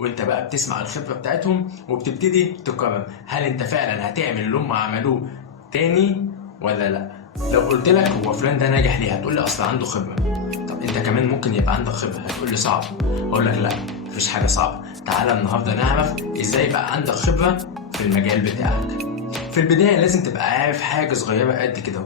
وانت بقى بتسمع الخبرة بتاعتهم وبتبتدي تقرر هل انت فعلا هتعمل اللي هم عملوه تاني ولا لا. لو قلت لك هو فلان ده ناجح ليه، هتقول لي اصل عنده خبرة. طب انت كمان ممكن يبقى عندك خبرة، هتقول لي صعب. اقول لك لا، مفيش حاجة صعبة. تعالى النهارده نعرف ازاي يبقى عندك خبرة في المجال بتاعك. في البداية لازم تبقى عارف حاجة صغيرة قد كده.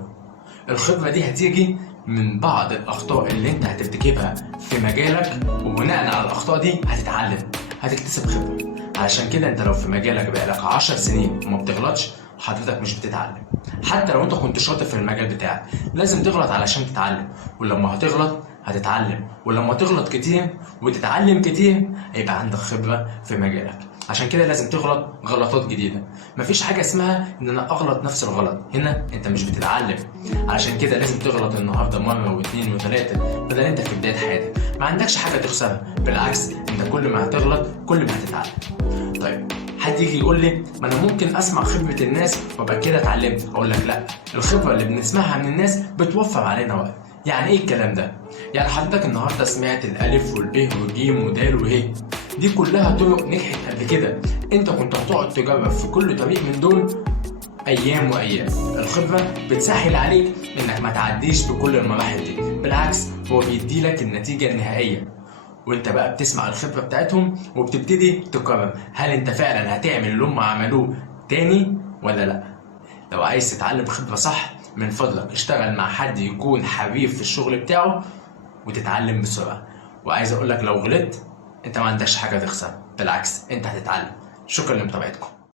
الخبرة دي هتيجي من بعض الأخطاء اللي أنت هترتكبها في مجالك، وبناء على الأخطاء دي هتتعلم، هتكتسب خبرة. علشان كده أنت لو في مجالك بقالك 10 سنين وما بتغلطش، حضرتك مش بتتعلم. حتى لو أنت كنت شاطر في المجال بتاعك لازم تغلط علشان تتعلم، ولما هتغلط هتتعلم، ولما تغلط كتير وتتعلم كتير هيبقى عندك خبرة في مجالك. عشان كده لازم تغلط غلطات جديدة. مفيش حاجة اسمها ان انا اغلط نفس الغلط، هنا انت مش بتتعلم. علشان كده لازم تغلط النهاردة مرة واثنين وثلاثة بدل انت في بداية حياتك. ما عندكش حاجة تخسرها، بالعكس انت كل ما هتغلط كل ما هتتعلم. طيب حد يجي يقول لي ما انا ممكن اسمع خبرة الناس وابقى كده اتعلمت. اقول لك لا، الخبرة اللي بنسمعها من الناس بتوفر علينا وقت. يعني ايه الكلام ده؟ يعني حضرتك النهارده سمعت الالف والب والجيم ودال وه، دي كلها طرق نجحت قبل كده. انت كنت هتقعد تجرب في كل طريق من دول ايام وايام. الخبره بتسهل عليك انك ما تعديش بكل المراحل دي، بالعكس هو بيديلك النتيجه النهائيه. وانت بقى بتسمع الخبره بتاعتهم وبتبتدي تقرر هل انت فعلا هتعمل اللي هم عملوه تاني ولا لا. لو عايز تتعلم خبره صح، من فضلك اشتغل مع حد يكون حريف في الشغل بتاعه وتتعلم بسرعه. وعايز اقول لك لو غلطت انت ما عندكش حاجه تخسر، بالعكس انت هتتعلم. شكرا لمتابعتكم.